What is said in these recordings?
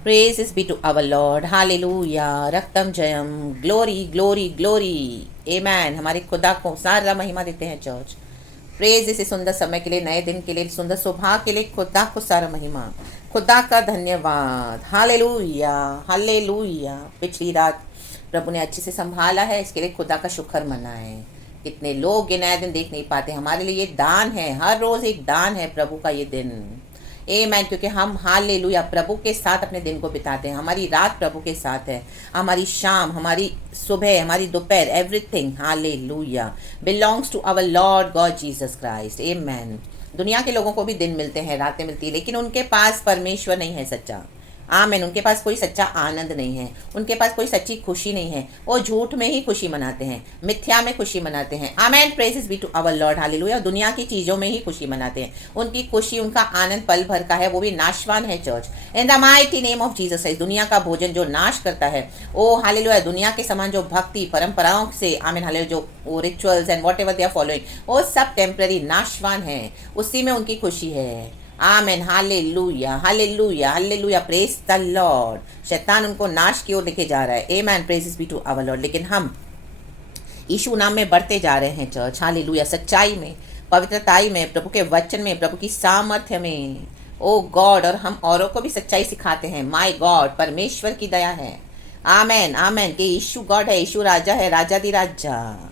Praises be to our Lord. Hallelujah. रक्तम Jayam. Glory, glory, glory. Amen. हमारे खुदा को सारा महिमा देते हैं चर्च. प्रेज इस सुंदर समय के लिए, नए दिन के लिए, सुंदर सौभाग्य के लिए खुदा को सारा महिमा. खुदा का धन्यवाद. Hallelujah, hallelujah. पिछली रात प्रभु ने अच्छे से संभाला है, इसके लिए खुदा का शुक्र मनाएं. कितने लोग ये नया दिन देख नहीं पाते. हमारे लिए ये दान है, हर रोज़ एक दान है प्रभु का ये दिन. आमेन. क्योंकि हम हालेलुया प्रभु के साथ अपने दिन को बिताते हैं. हमारी रात प्रभु के साथ है, हमारी शाम, हमारी सुबह, हमारी दोपहर, everything hallelujah belongs to our Lord God Jesus Christ. Amen. दुनिया के लोगों को भी दिन मिलते हैं, रातें मिलती है, लेकिन उनके पास परमेश्वर नहीं है सच्चा. आमेन. उनके पास कोई सच्चा आनंद नहीं है, उनके पास कोई सच्ची खुशी नहीं है. वो झूठ में ही खुशी मनाते हैं, मिथ्या में खुशी मनाते हैं. Amen. Praises be to our Lord. Hallelujah. दुनिया की चीज़ों में ही खुशी मनाते हैं. उनकी खुशी, उनका आनंद पल भर का है, वो भी नाशवान है church. In the mighty name of Jesus Christ. दुनिया का भोजन जो नाश करता है, ओ हालेलुया, दुनिया के समान जो भक्ति परंपराओं से, आमेन हालेलुया, जो वो rituals and whatever they are following, वो सब टेम्पररी नाशवान है. उसी में उनकी खुशी है. Amen. Hallelujah, hallelujah, hallelujah. Praise the Lord. शैतान उनको नाश की ओर लेके जा रहा है. Amen. Praises be to our Lord. लेकिन हम यीशु नाम में बढ़ते जा रहे हैं चर्च. हालेलुया. सच्चाई में, पवित्रताई में, प्रभु के वचन में, प्रभु की सामर्थ्य में. ओ गॉड. और हम औरों को भी सच्चाई सिखाते हैं. My God. परमेश्वर की दया है. आमेन, आमेन. कि यीशु गॉड है, यीशु राजा है, राजा दी राजा.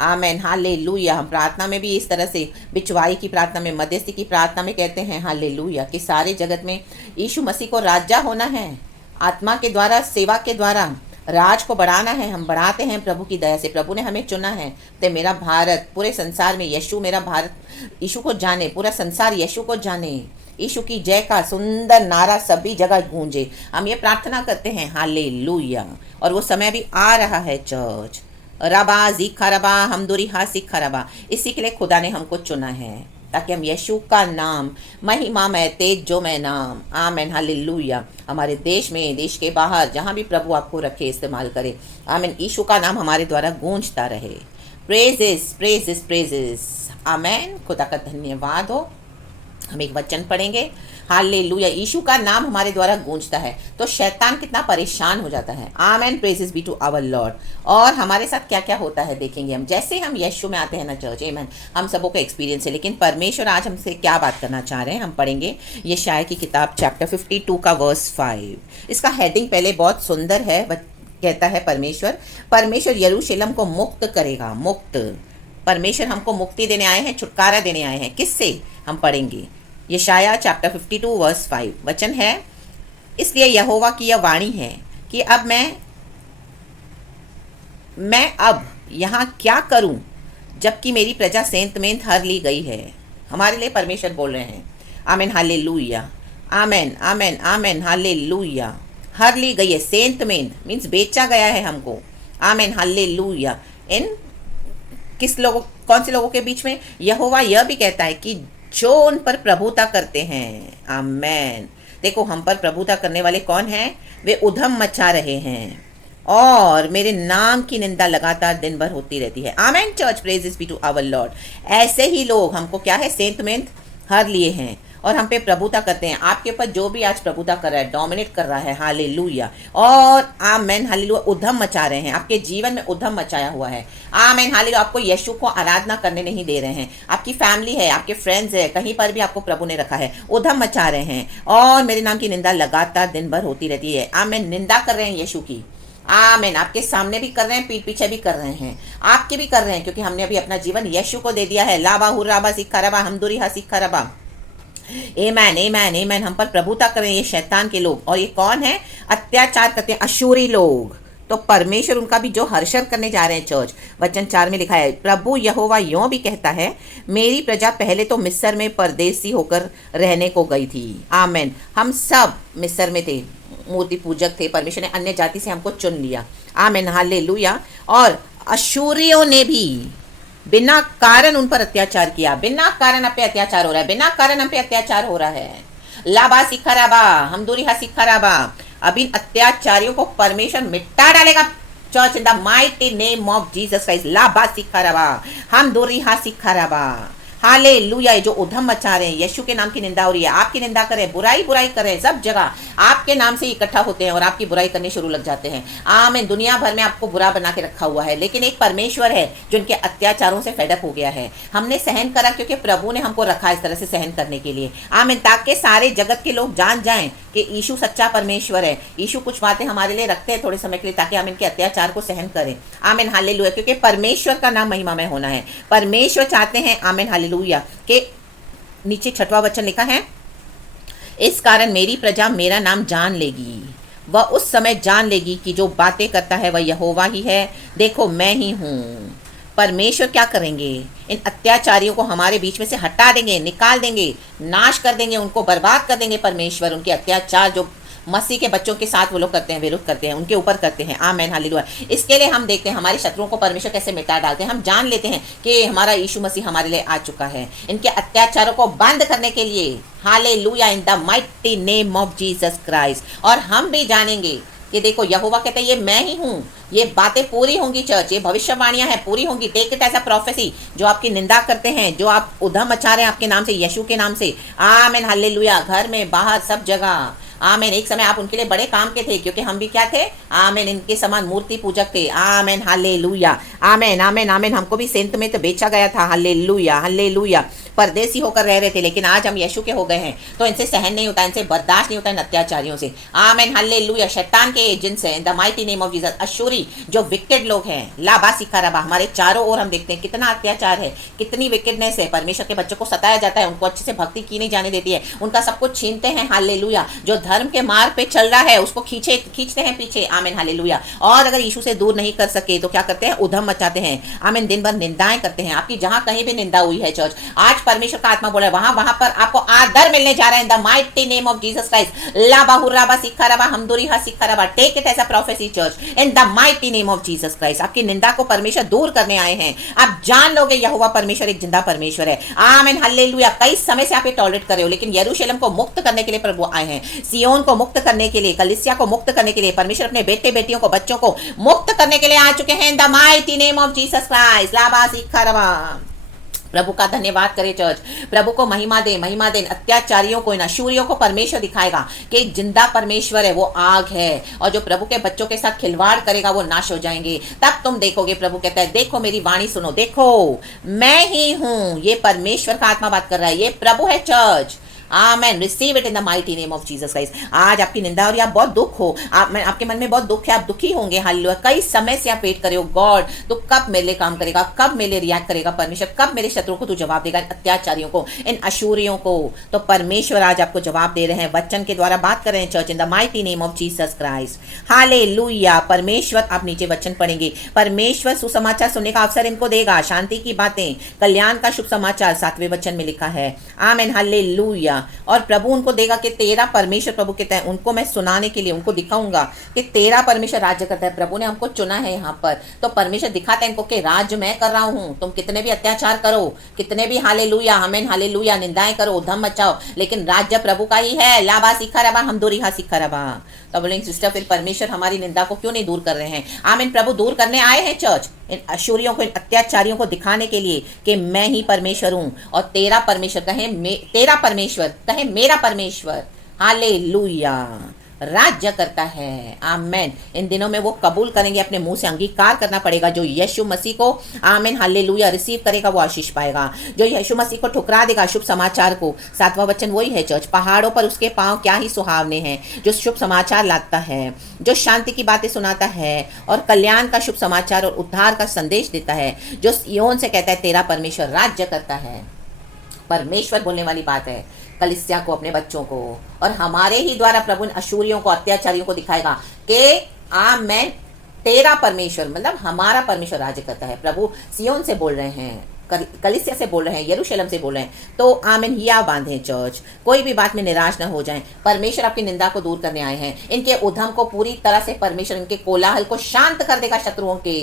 आमेन. हालेलुया. हम प्रार्थना में भी इस तरह से, बिचवाई की प्रार्थना में, मध्यस्थी की प्रार्थना में कहते हैं हालेलुया कि सारे जगत में यीशु मसीह को राजा होना है. आत्मा के द्वारा, सेवा के द्वारा राज को बढ़ाना है. हम बढ़ाते हैं प्रभु की दया से. प्रभु ने हमें चुना है. तो मेरा भारत पूरे संसार में यीशु, मेरा भारत यीशु को जाने, पूरा संसार यीशु को जाने. यीशु की जय का सुंदर नारा सभी जगह गूंजे. हम ये प्रार्थना करते हैं हालेलुया. और वो समय भी आ रहा है चर्च. रबा जीखा रबा हमदुरी हा सीखा रबा. इसी के लिए खुदा ने हमको चुना है, ताकि हम यीशु का नाम, महिमा में तेज जो मैं नाम. आमेन. हालेलुया. हमारे देश में, देश के बाहर, जहाँ भी प्रभु आपको रखे, इस्तेमाल करे. आमेन. यीशु का नाम हमारे द्वारा गूंजता रहे. Praises, praises, praises. आमेन. खुदा का धन्यवाद हो. हम एक वचन पढ़ेंगे. हालेलुया. यीशु का नाम हमारे द्वारा गूंजता है तो शैतान कितना परेशान हो जाता है. Amen. Praises be to our Lord. और हमारे साथ क्या क्या होता है देखेंगे हम. जैसे हम यीशु में आते हैं ना चर्च, आमेन, हम सबों का एक्सपीरियंस है. लेकिन परमेश्वर आज हमसे क्या बात करना चाह रहे हैं, हम पढ़ेंगे यशायाह की किताब चैप्टर 52 का वर्स 5. इसका हेडिंग पहले बहुत सुंदर है. कहता है परमेश्वर यरूशलेम को मुक्त करेगा. मुक्त. परमेश्वर हमको मुक्ति देने आए हैं, छुटकारा देने आए हैं. किससे? हम पढ़ेंगे यशायाह चैप्टर 52 वर्स 5. वचन है, इसलिए यहोवा की यह वाणी है कि अब मैं अब यहाँ क्या करूं, जबकि मेरी प्रजा सेंत मेंत हर ली गई है. हमारे लिए परमेश्वर बोल रहे हैं. आमेन. हालेलुया. आमेन, आमेन, आमेन. हालेलुया. हर ली गई है. सेंत मेंत मीन्स बेचा गया है हमको. आमेन. हालेलुया. इन किस लोगों, कौन से लोगों के बीच में? यहोवा यह भी कहता है कि जो उन पर प्रभुता करते हैं. आमेन. देखो, हम पर प्रभुता करने वाले कौन हैं? वे उधम मचा रहे हैं और मेरे नाम की निंदा लगातार दिन भर होती रहती है. Amen. Church. Praises be to our Lord. ऐसे ही लोग हमको क्या है, सेंत मेंत हर लिए हैं और हम पे प्रभुता करते हैं. आपके ऊपर जो भी आज प्रभुता कर रहा है, डोमिनेट कर रहा है, हालेलुया, और आमेन हालेलुया, उधम मचा रहे हैं. आपके जीवन में उधम मचाया हुआ है. Amen hallelujah. आपको यीशु को आराधना करने नहीं दे रहे हैं. आपकी फैमिली है, आपके फ्रेंड्स है, कहीं पर भी आपको प्रभु ने रखा है, उधम मचा रहे हैं और मेरे नाम की निंदा लगातार दिन भर होती रहती है. आमेन. निंदा कर रहे हैं यीशु की. आमेन. आपके सामने भी कर रहे हैं, पीठ पीछे भी कर रहे हैं, आपके भी कर रहे हैं, क्योंकि हमने अभी अपना जीवन यीशु को दे दिया है. लाबा हुर्राबा सिक्खा रबा हमदुरी हा सिक्खा रबा. एमैन, एमैन, एमैन. हम पर प्रभुता करें ये शैतान के लोग. और ये कौन है? अत्याचार करते हैं, अशूरी लोग. तो परमेश्वर उनका भी जो हर्षण करने जा रहे हैं चर्च. वचन 4 में लिखा है, प्रभु यहोवा यों भी कहता है, मेरी प्रजा पहले तो मिस्र में परदेसी होकर रहने को गई थी. आमेन. हम सब मिस्र में थे, मूर्ति पूजक थे. परमेश्वर ने अन्य जाति से हमको चुन लिया. आमेन. हालेलुया. और अशूरियों ने भी बिना कारण उन पर अत्याचार किया. बिना कारण हम पे अत्याचार हो रहा है. बिना कारण हम पे अत्याचार हो रहा है. लाबा सिखराबा हमदुरी हा सिखराबा. अब इन अत्याचारियों को परमेश्वर मिटा डालेगा church. In the mighty name of Jesus Christ. लाबा सिखराबा हमदुरी हा सिखराबा. हालेलुया। जो उधम मचा रहे हैं, यीशु के नाम की निंदा हो रही है, आपकी निंदा करें, बुराई बुराई करें, सब जगह आपके नाम से इकट्ठा होते हैं और आपकी बुराई करने शुरू लग जाते हैं। आमीन। दुनिया भर में आपको बुरा बना के रखा हुआ है, लेकिन एक परमेश्वर है जो उनके अत्याचारों से फेडअप हो गया है। हमने सहन करा क्योंकि प्रभु ने हमको रखा इस तरह से सहन करने के लिए। आमीन। ताकि सारे जगत के लोग जान जाएं कि यीशु सच्चा परमेश्वर है। यीशु कुछ बातें हमारे लिए रखते हैं थोड़े समय के लिए, ताकि हम इनके अत्याचार को सहन करें। आमीन हालेलुया। क्योंकि परमेश्वर का नाम महिमामय होना है। परमेश्वर चाहते हैं, आमीन हालेलुया, के नीचे 6वां वचन लिखा है, इस कारण मेरी प्रजा मेरा नाम जान लेगी, वह उस समय जान लेगी कि जो बातें करता है वह यहोवा ही है। देखो मैं ही हूँ। परमेश्वर क्या करेंगे? इन अत्याचारियों को हमारे बीच में से हटा देंगे, निकाल देंगे, नाश कर देंगे, उनको बर्बाद कर देंगे। परमेश्वर उनके अत्याचार जो मसीह के बच्चों के साथ वो लोग करते हैं, विरोध करते हैं, उनके ऊपर करते हैं। आमीन हालेलुया। इसके लिए हम देखते हैं हमारे शत्रुओं को परमेश्वर कैसे मिटा डालते हैं। हम जान लेते हैं कि हमारा यीशु मसीह हमारे लिए आ चुका है इनके अत्याचारों को बंद करने के लिए। Hallelujah, in the mighty name of Jesus Christ. और हम भी जानेंगे कि देखो यहोवा कहते हैं ये मैं ही हूँ, ये बातें पूरी होंगी चर्च, ये भविष्यवाणियां हैं पूरी होंगी। Take it as a prophecy. जो आपकी निंदा करते हैं, जो आप उधम मचा रहे हैं आपके नाम से, यीशु के नाम से, आमीन हालेलुया, घर में बाहर सब जगह, आमीन। एक समय आप उनके लिए बड़े काम के थे, क्योंकि हम भी क्या थे? आमीन, इनके समान मूर्ति पूजक थे। आमीन हालेलुया, आमीन आमीन आमीन। हमको भी सेंत में तो बेचा गया था। Hallelujah hallelujah. परदेसी होकर रह रहे थे, लेकिन आज हम यीशु के हो गए हैं, तो इनसे सहन नहीं होता, इनसे बर्दाश्त नहीं होता इन अत्याचारियों से। आमीन हालेलुया। शैतान के एजेंट्स हैं, in the mighty name of Jesus. अशूरी जो विकेट लोग हैं, लाबा सिखा रबा, हमारे चारों ओर हम देखते हैं कितना अत्याचार है, कितनी विकेटनेस है। परमेश्वर के बच्चों को सताया जाता है, उनको अच्छे से भक्ति की नहीं जाने देती है, उनका सब कुछ छीनते हैं। हालेलुया। जो धर्म के मार्ग पे चल रहा है उसको खींचते हैं पीछे। आमीन हालेलुया। और अगर यीशु से दूर नहीं कर सके तो क्या करते हैं? उधम मचाते हैं। आमीन। दिन भर निंदाएं करते हैं। आपकी जहां कहीं भी निंदा हुई है चर्च, आज परमेश्वर का आत्मा बोला है वहां पर आपको आदर मिलने जा रहा है। In the mighty name of Jesus Christ. लाबा हुर्राबा सिखा रबा हमदुरी हा सिखा रबा। Take it as a prophecy church, in the mighty name of Jesus Christ. आपकी निंदा को परमेश्वर दूर करने आए हैं। आप जान लोगे यहोवा परमेश्वर एक जिंदा परमेश्वर है। आमीन हालेलुया। कई समय से आप ये टॉलरेट कर रहे हो, लेकिन यरूशलेम को मुक्त करने के लिए प्रभु आए हैं। सियोन को मुक्त करने के लिए, कलीसिया को मुक्त करने के लिए, परमेश्वर अपने बेटे बेटियों को, बच्चों को मुक्त करने के लिए आ चुके हैं। In the mighty name of Jesus Christ. लाबा सिखा रबा। प्रभु का धन्यवाद करे चर्च, प्रभु को महिमा दे, महिमा दे। अत्याचारियों को, इन अशूरियों को परमेश्वर दिखाएगा कि जिंदा परमेश्वर है, वो आग है, और जो प्रभु के बच्चों के साथ खिलवाड़ करेगा वो नाश हो जाएंगे। तब तुम देखोगे, प्रभु कहता है देखो मेरी वाणी सुनो, देखो मैं ही हूं। ये परमेश्वर का आत्मा बात कर रहा है, ये प्रभु है church. Amen. Receive it in the mighty name of Jesus Christ. आज आपकी निंदा हो रही है, आप बहुत दुख हो, आपके मन में बहुत दुख है, आप दुखी होंगे। हालेलुया। कई समय से आप वेट कर रहे हो, गॉड तो कब मेरे लिए काम करेगा, कब मेरे लिए रिएक्ट करेगा परमेश्वर, कब मेरे शत्रुओं को तू जवाब देगा, इन अत्याचारियों को, इन अशूरियों को। तो परमेश्वर आज आपको जवाब दे रहे हैं, वचन के द्वारा बात कर रहे हैं church, in the mighty name of Jesus Christ. Hallelujah. परमेश्वर, आप नीचे वचन पढ़ेंगे, परमेश्वर सुसमाचार सुनने का अवसर इनको देगा, शांति की बातें, कल्याण का शुभ समाचार 7वें वचन में लिखा है। आमीन हालेलुया। और प्रभु उनको देगा कि तेरा परमेश्वर, प्रभु कहता है उनको मैं सुनाने के लिए, उनको दिखाऊंगा कि तेरा परमेश्वर राज्य करता है। प्रभु ने हमको चुना है यहाँ पर, तो परमेश्वर दिखाता है इनको कि राज्य मैं कर रहा हूँ। तुम कितने भी अत्याचार करो, कितने भी हालेलुया आमीन हालेलुया निंदाएं करो, उधम मचाओ, लेकिन राज्य प्रभु का ही है। लाबा सिखा रबा हमदुरी हा सिखा रबा। तो बोलेंगे सिस्टर फिर परमेश्वर हमारी निंदा को क्यों नहीं दूर कर रहे हैं? आमीन। प्रभु दूर करने आए हैं चर्च, इन अशूरियों को, इन अत्याचारियों को दिखाने के लिए कि मैं ही परमेश्वर हूं, और तेरा परमेश्वर कहे तेरा परमेश्वर कहे मेरा परमेश्वर हालेलुया राज्य करता है। आमेन। इन दिनों में वो कबूल करेंगे, अपने मुंह से अंगीकार करना पड़ेगा। जो यीशु मसीह को आमेन हालेलुया रिसीव करेगा वो आशीष पाएगा। जो यीशु मसीह को ठुकरा देगा शुभ समाचार को, 7वां वचन वही है चर्च, पहाड़ों पर उसके पांव क्या ही सुहावने हैं। जो शुभ समाचार लाता है, जो शांति की बातें सुनाता है, और कल्याण का शुभ समाचार और उद्धार का संदेश देता है, जो सिय्योन से कहता है तेरा परमेश्वर राज्य करता है। परमेश्वर बोलने वाली बात है कलीसिया को, अपने बच्चों को, और हमारे ही द्वारा प्रभु अशूरियों को, अत्याचारियों को दिखाएगा कि आमेन तेरा परमेश्वर, मतलब हमारा परमेश्वर राज्य करता है। प्रभु सियोन से बोल रहे हैं, कलीसिया से बोल रहे हैं, यरूशलेम से बोल रहे हैं। तो आमीन हिया बांधे चर्च, कोई भी बात में निराश न हो जाएं। परमेश्वर आपकी निंदा को दूर करने आए हैं। इनके उधम को पूरी तरह से परमेश्वर, इनके कोलाहल को शांत कर देगा शत्रुओं के।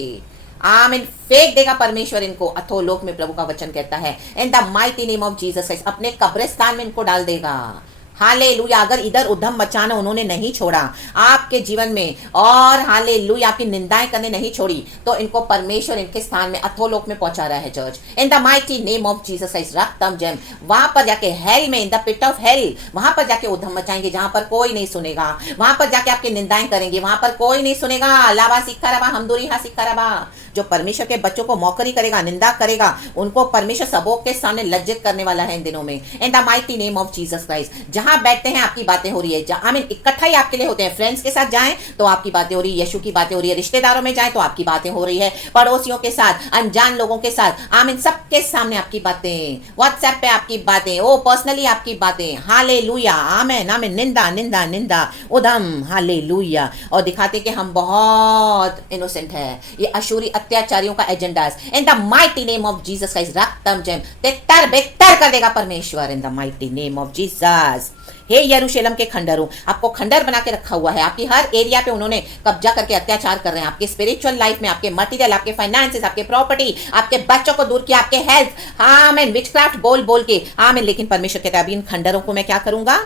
आमीन। फेंक देगा परमेश्वर इनको अथोलोक में, प्रभु का वचन कहता है in the mighty name of Jesus Christ. अपने कब्रिस्तान में इनको डाल देगा। हालेलुया। अगर इधर उधम मचाना उन्होंने नहीं छोड़ा आपके जीवन में, और हालेलुया आपकी निंदाएं करने नहीं छोड़ी, तो इनको परमेश्वर इनके स्थान में अधोलोक में पहुंचा रहा है church, in the mighty name of Jesus Christ. रक्तम जम वहां पर जाके हेल में, in the pit of hell, वहां पर जाके उधम मचाएंगे जहां पर कोई नहीं सुनेगा, वहां पर जाके आपकी निंदाएं करेंगे, वहां पर कोई नहीं सुनेगा। लावा सिक्का रबा हमदुरी हा सिक्का रबा। जो परमेश्वर के बच्चों को मौकरी करेगा, निंदा करेगा, उनको परमेश्वर सबों के सामने लज्जित करने वाला है इन दिनों में, in the mighty name of Jesus Christ. जहां बैठते हैं आपकी बातें हो रही है, जहां में इकट्ठा ही आपके लिए होते हैं, फ्रेंड्स के साथ जाएं तो आपकी बातें हो रही है, यीशु की बातें हो रही है, रिश्तेदारों में जाएं तो आपकी बातें हो रही है, पड़ोसियों के साथ, अनजान लोगों के साथ, आमीन, सबके सामने आपकी बातें, व्हाट्सएप पे आपकी बातें, ओ पर्सनली आपकी बातें, हालेलुया, आमीन आमीन, निंदा निंदा निंदा उधम, हालेलुया, और दिखाते कि हम बहुत इनोसेंट है। ये अशूरी अत्याचारियों का agenda, in the mighty name of Jesus Christ. रक्तम जम तितर बितर कर देगा परमेश्वर, in the mighty name of Jesus. हे यरूशलेम के खंडरों, आपको खंडर बना के रखा हुआ है, आपकी हर एरिया पे उन्होंने कब्जा करके अत्याचार कर रहे हैं, आपके स्पिरिचुअल लाइफ में, आपके मटेरियल, आपके फाइनेंसेस, आपके प्रॉपर्टी, आपके बच्चों को दूर किया, आपके हेल्थ, आमीन, विचक्राफ्ट बोल बोल के, आमीन। लेकिन परमेश्वर कहता है अभी इन खंडरों को मैं क्या करूंगा,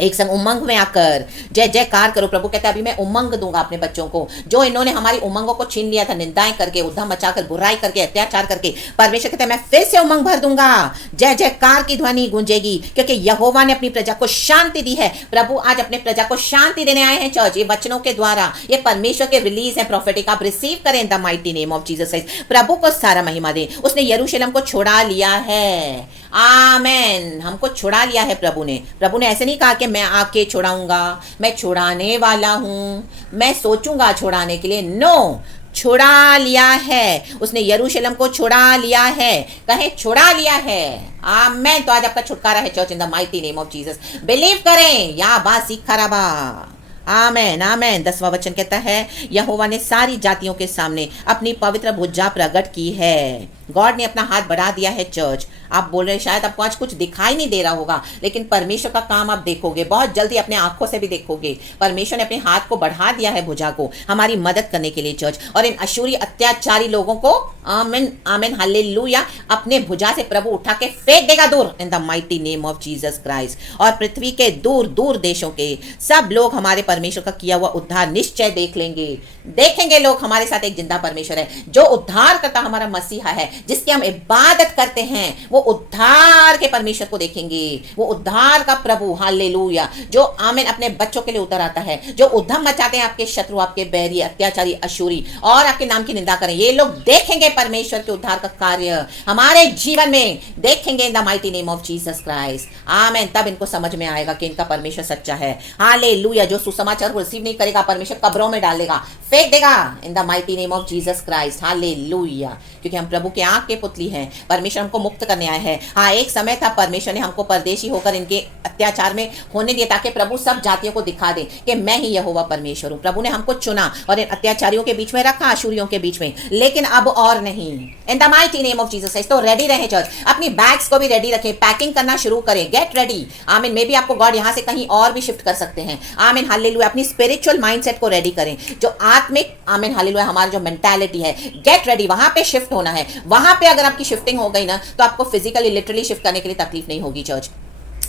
एक संग उमंग में आकर जय जयकार करो। प्रभु कहता है अभी मैं उमंग दूंगा अपने बच्चों को, जो इन्होंने हमारी उमंगों को छीन लिया था, निंदाएं करके, उद्धम मचाकर, बुराई करके, अत्याचार करके। परमेश्वर कहता है मैं फिर से उमंग भर दूंगा, जय जयकार की ध्वनि गूंजेगी, क्योंकि यहोवा ने अपनी प्रजा को शांति दी है। प्रभु आज अपने प्रजा को शांति देने आए हैं चर्च, ये वचनों के द्वारा, ये परमेश्वर के रिलीज है प्रॉफिटिक, आप रिसीव करें in the mighty name of Jesus Christ. प्रभु को सारा महिमा दे, उसने यरूशलेम को छुड़ा लिया है, आमेन, हमको छुड़ा लिया है प्रभु ने। प्रभु ने ऐसे नहीं कहा कि मैं आके छुड़ाऊंगा, मैं छुड़ाने वाला हूं, मैं सोचूंगा छुड़ाने के लिए, नो, छुड़ा लिया है उसने, यरूशलेम को छुड़ा लिया है, कहे छुड़ा लिया है, आमेन। तो आज आपका छुटकारा है church, in the mighty name of Jesus. Believe करें, या बा सीखा, आमेन आमेन। 10वां वचन कहता है यहोवा ने सारी जातियों के सामने अपनी पवित्र भुजा प्रकट की है। गॉड ने अपना हाथ बढ़ा दिया है चर्च। आप बोल रहे हैं शायद आपको आज कुछ दिखाई नहीं दे रहा होगा, लेकिन परमेश्वर का काम आप देखोगे, बहुत जल्दी अपने आंखों से भी देखोगे। परमेश्वर ने अपने हाथ को बढ़ा दिया है भुजा को, हमारी मदद करने के लिए चर्च, और इन अशूरी अत्याचारी लोगों को, आमीन आमीन, हालेलुया, अपने भुजा से प्रभु उठा के फेंक देगा दूर, इन the mighty name of Jesus Christ. और पृथ्वी के दूर दूर देशों के सब लोग हमारे परमेश्वर का किया हुआ उद्धार निश्चय देख लेंगे, देखेंगे लोग। हमारे साथ एक जिंदा परमेश्वर है जो उद्धार करता हमारा मसीहा है, जिसकी हम इबादत करते हैं, वो उद्धार के परमेश्वर को देखेंगे, वो उद्धार का प्रभु, हालेलुया, जो आमीन अपने बच्चों के लिए उतर आता है, जो उद्धम मचाते हैं आपके शत्रु, आपके बैरी, अत्याचारी, अशूरी, और आपके नाम की निंदा करें, ये लोग देखेंगे परमेश्वर के उद्धार का कार्य हमारे जीवन में, देखेंगे इन the mighty name of Jesus Christ, आमीन। तब इनको समझ में आएगा कि इनका परमेश्वर सच्चा है, हालेलुया। जो सुसमाचार को रिसीव नहीं करेगा, परमेश्वर कब्रों में डाल देगा, फेंक देगा, इन the mighty name of Jesus Christ, hallelujah. क्योंकि हम प्रभु के आंख के पुतली हैं, परमेश्वर हमको मुक्त करने आए हैं। हाँ, एक समय था परमेश्वर ने हमको परदेशी होकर इनके अत्याचार में होने दिया, ताकि प्रभु सब जातियों को दिखा दे कि मैं ही यहोवा परमेश्वर हूं। प्रभु ने हमको चुना और इन अत्याचारियों के बीच में रखा, अशूरियों के बीच में, लेकिन अब और नहीं, इन the mighty name of Jesus Christ. तो रेडी रहें चर्च, अपनी बैग्स को भी रेडी रखें, पैकिंग करना शुरू करें, गेट रेडी, आमीन। मे बी आपको गॉड यहां से कहीं और भी शिफ्ट कर सकते हैं, आमीन, हालेलुया। अपनी स्पिरिचुअल माइंडसेट को रेडी करें, जो आत्मिक, आमीन, हालेलुया, हमारी जो मेंटालिटी है, गेट रेडी, वहां पे शिफ्ट होना है। वहां पे अगर आपकी शिफ्टिंग हो गई ना, तो आपको फिजिकली, लिटरली शिफ्ट करने के लिए तकलीफ नहीं होगी church,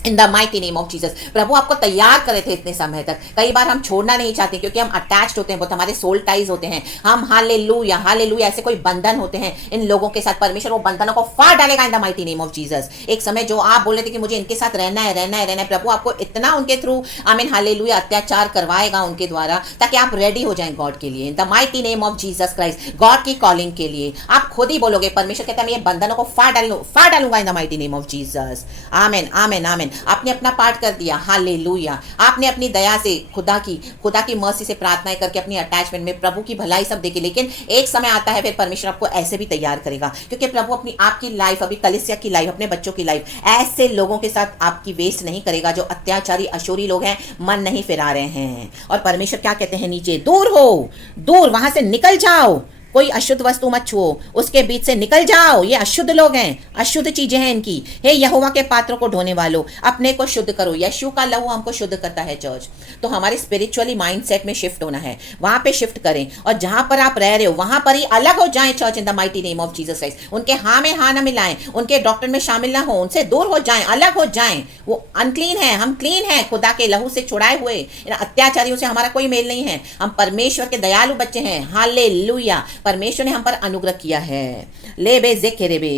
in the mighty name of Jesus. प्रभु आपको तैयार करे थे इतने समय तक, कई बार हम छोड़ना नहीं चाहते क्योंकि हम अटैच्ड होते हैं, बहुत हमारे सोल टाइज होते हैं, हम हालेलुया हालेलुया, ऐसे कोई बंधन होते हैं इन लोगों के साथ, परमेश्वर वो बंधनों को फाड़ डालेगा इन the mighty name of Jesus. एक समय जो आप बोल रहे थे कि मुझे इनके साथ रहना है रहना है रहना है, प्रभु आपको इतना उनके थ्रू, आमीन, हालेलुया, अत्याचार करवाएगा उनके द्वारा, ताकि आप रेडी हो जाएं गॉड के लिए, इन the mighty name of Jesus Christ. God की कॉलिंग के लिए आप खुद ही बोलोगे, परमेश्वर कहता है मैं ये बंधनों को फाड़ डालूंगा इन the mighty name of Jesus, आमीन आमीन आमीन। आपने अपना पार्ट कर दिया, हालेलुया। आपने अपनी दया से खुदा की मर्सी से प्रार्थनाएं करके अपनी अटैचमेंट में प्रभु की भलाई सब देखी, लेकिन एक समय आता है फिर परमेश्वर आपको ऐसे भी तैयार करेगा, क्योंकि प्रभु अपनी आपकी लाइफ, अभी कलीसिया की लाइफ, अपने बच्चों की लाइफ ऐसे लोगों के साथ आपकी वेस्ट नहीं करेगा जो अत्याचारी अशूरी लोग हैं, मन नहीं फिरा रहे हैं। और परमेश्वर क्या कहते हैं नीचे, दूर हो, दूर, वहां से निकल जाओ, कोई अशुद्ध वस्तु मत छुओ, उसके बीच से निकल जाओ, ये अशुद्ध लोग हैं, अशुद्ध चीजें हैं इनकी। हे यहोवा के पात्रों को ढोने वालों, अपने को शुद्ध करो। यीशु का लहू हमको शुद्ध करता है चर्च। तो हमारे स्पिरिचुअली माइंडसेट में शिफ्ट होना है, वहां पे शिफ्ट करें, और जहां पर आप रह रहे हो वहां पर ही अलग हो जाएं church, in the mighty name of Jesus Christ. उनके हाँ में हाँ ना मिलाएं, उनके डॉक्टर में शामिल ना हो, उनसे दूर हो जाएं, अलग हो जाएं। वो अनक्लीन है, हम क्लीन है, खुदा के लहू से छुड़ाए हुए। इन अत्याचारियों से हमारा कोई मेल नहीं है, हम परमेश्वर के दयालु बच्चे हैं। हालेलुया, परमेश्वर ने हम पर अनुग्रह किया है। ले बे जेकेरे बे।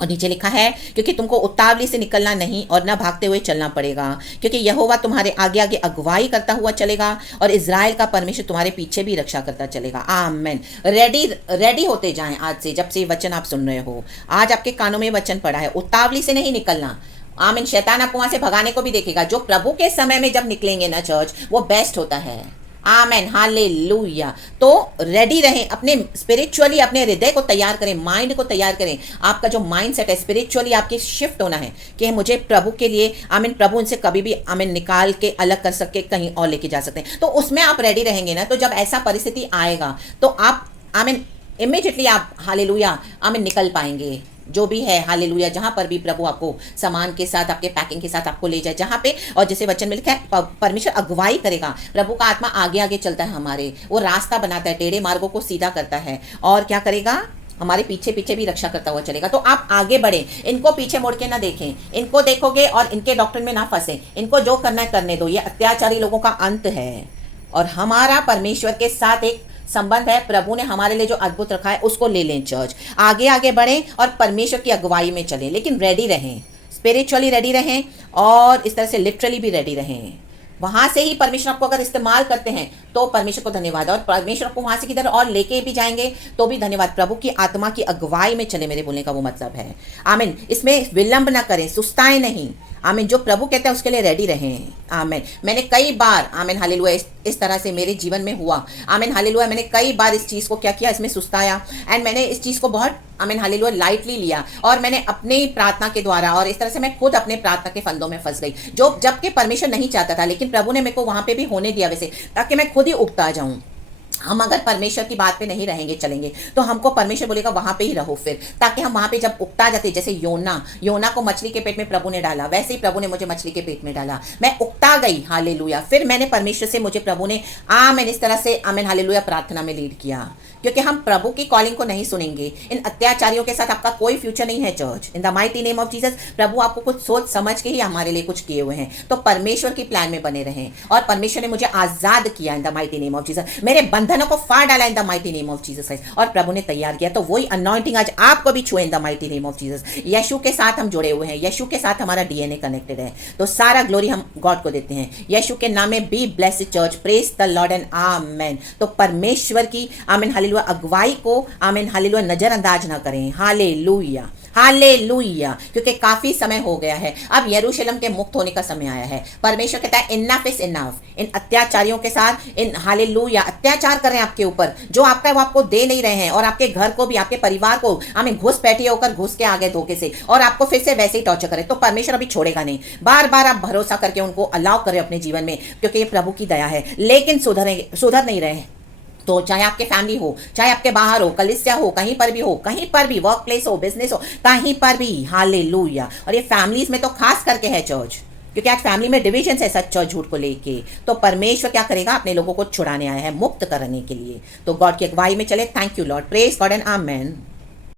और नीचे लिखा है, क्योंकि तुमको उतावली से निकलना नहीं और ना भागते हुए चलना पड़ेगा, क्योंकि यहोवा तुम्हारे आगे आगे अगुवाई करता हुआ चलेगा और इज़राइल का परमेश्वर तुम्हारे पीछे भी रक्षा करता चलेगा। आमेन। रेडी होते जाएं आज से, जब से वचन आप सुन रहे हो। आज आपके कानों में वचन पड़ा है, उतावली से नहीं निकलना। आमीन। शैतान आपको वहां से भगाने को भी देखेगा। जो प्रभु के समय में जब निकलेंगे ना चर्च, वो बेस्ट होता है। Amen, hallelujah. तो रेडी रहें, अपने स्पिरिचुअली अपने हृदय को तैयार करें, माइंड को तैयार करें। आपका जो माइंड सेट है स्पिरिचुअली आपके शिफ्ट होना है कि मुझे प्रभु के लिए, आमीन, प्रभु उनसे कभी भी आमीन निकाल के अलग कर सके, कहीं और लेके जा सकते हैं। तो उसमें आप रेडी रहेंगे ना, तो जब ऐसा परिस्थिति आएगा तो आप आमीन इमीडिएटली आप हालेलुया आमीन निकल पाएंगे। जो भी है हालेलुया, जहां पर भी प्रभु आपको सामान के साथ, आपके पैकिंग के साथ आपको ले जाए, जहां पे, और जैसे वचन में लिखा है परमेश्वर अगुवाई करेगा। प्रभु का आत्मा आगे आगे चलता है हमारे, वो रास्ता बनाता है, टेढ़े मार्गों को सीधा करता है, और क्या करेगा, हमारे पीछे पीछे भी रक्षा करता हुआ चलेगा। तो आप आगे बढ़ें, इनको पीछे मुड़ के ना देखें, इनको देखोगे और इनके डॉक्टर में ना फंसे, इनको जो करना है करने दो। ये अत्याचारी लोगों का अंत है, और हमारा परमेश्वर के साथ एक संबंध है। प्रभु ने हमारे लिए जो अद्भुत रखा है उसको ले लें चर्च। आगे आगे बढ़ें और परमेश्वर की अगुवाई में चलें, लेकिन रेडी रहें, स्पिरिचुअली रेडी रहें और इस तरह से लिटरली भी रेडी रहें। वहां से ही परमेश्वर आपको अगर इस्तेमाल करते हैं तो परमेश्वर को धन्यवाद, और परमेश्वर को वहां से किधर और लेके भी जाएंगे तो भी धन्यवाद। प्रभु की आत्मा की अगुवाई में चले, मेरे बोलने का वो मतलब है। आमीन। इसमें विलंब ना करें, सुस्ताएं नहीं। आमीन। जो प्रभु कहते हैं उसके लिए रेडी रहें। आमीन। मैंने कई बार आमीन हालेलुया इस तरह से मेरे जीवन में हुआ। आमीन हालेलुया। मैंने कई बार इस चीज़ को क्या किया, इसमें सुस्ताया, एंड मैंने इस चीज़ को बहुत आमीन हालेलुया लाइटली लिया, और मैंने अपनी प्रार्थना के द्वारा, और इस तरह से मैं खुद अपने प्रार्थना के फंदों में फंस गई, जो जबकि परमेश्वर नहीं चाहता था, लेकिन प्रभु ने मेरे को वहां पे भी होने दिया वैसे, ताकि मैं खुद ही उगता जाऊं। हम अगर परमेश्वर की बात पे नहीं रहेंगे, चलेंगे, तो हमको परमेश्वर बोलेगा वहां पे ही रहो फिर, ताकि हम वहां पे जब उगता जाते, जैसे योना को मछली के पेट में प्रभु ने डाला, वैसे ही प्रभु ने मुझे मछली के पेट में डाला, मैं उगता गई। हालेलुया। फिर मैंने परमेश्वर से, मुझे प्रभु ने आमीन इस तरह से आमीन हालेलुया प्रार्थना में लीड किया, क्योंकि हम प्रभु की कॉलिंग को नहीं सुनेंगे। इन अत्याचारियों के साथ आपका कोई फ्यूचर नहीं है church, in the mighty name of Jesus. प्रभु आपको कुछ सोच समझ के ही हमारे लिए कुछ किए हुए हैं, तो परमेश्वर की प्लान में बने रहें। और परमेश्वर ने मुझे आजाद किया इन the mighty name of Jesus, मेरे बंधनों को फाड़ डाला इन the mighty name of Jesus Christ, और प्रभु ने तैयार किया। तो वही अनॉइंटिंग आज आपको भी छुए in the mighty name of Jesus. यीशु के साथ हम जुड़े हुए हैं, यीशु के साथ हमारा डीएनए कनेक्टेड है, तो सारा ग्लोरी हम गॉड को देते हैं। यीशु के नाम में be blessed church, praise the Lord and amen. तो परमेश्वर की आमीन हालेलुया अगुवाई को आमीन हालेलुया नजरअंदाज ना करें। Hallelujah, hallelujah. क्योंकि काफी समय हो गया है, अब यरूशलेम के मुक्त होने का समय आया है। परमेश्वर कहता है इनफ इज इनफ। इन अत्याचारियों के साथ इन हालेलुया अत्याचार कर रहे हैं आपके ऊपर, जो आपका है वो आपको दे नहीं रहे हैं, और आपके घर को भी, आपके परिवार को आमीन घुस बैठे होकर घुस के आगे धोखे से, और आपको फिर से वैसे ही टॉर्चर करे, तो परमेश्वर अभी छोड़ेगा नहीं। बार बार आप भरोसा करके उनको अलाउ करें अपने जीवन में, क्योंकि ये प्रभु की दया है। लेकिन सुधर नहीं रहे हैं, तो चाहे आपके फैमिली हो, चाहे आपके बाहर हो, कलिसिया हो, कहीं पर भी हो, कहीं पर भी वर्क प्लेस हो, बिजनेस हो, कहीं पर भी हालेलुया। और ये फैमिलीज में तो खास करके है चर्च, क्योंकि आज फैमिली में डिविजन है सच और झूठ को लेके। तो परमेश्वर क्या करेगा, अपने लोगों को छुड़ाने आया है, मुक्त करने के लिए। तो गॉड की अगुवाई में चले। Thank you Lord, praise God and amen.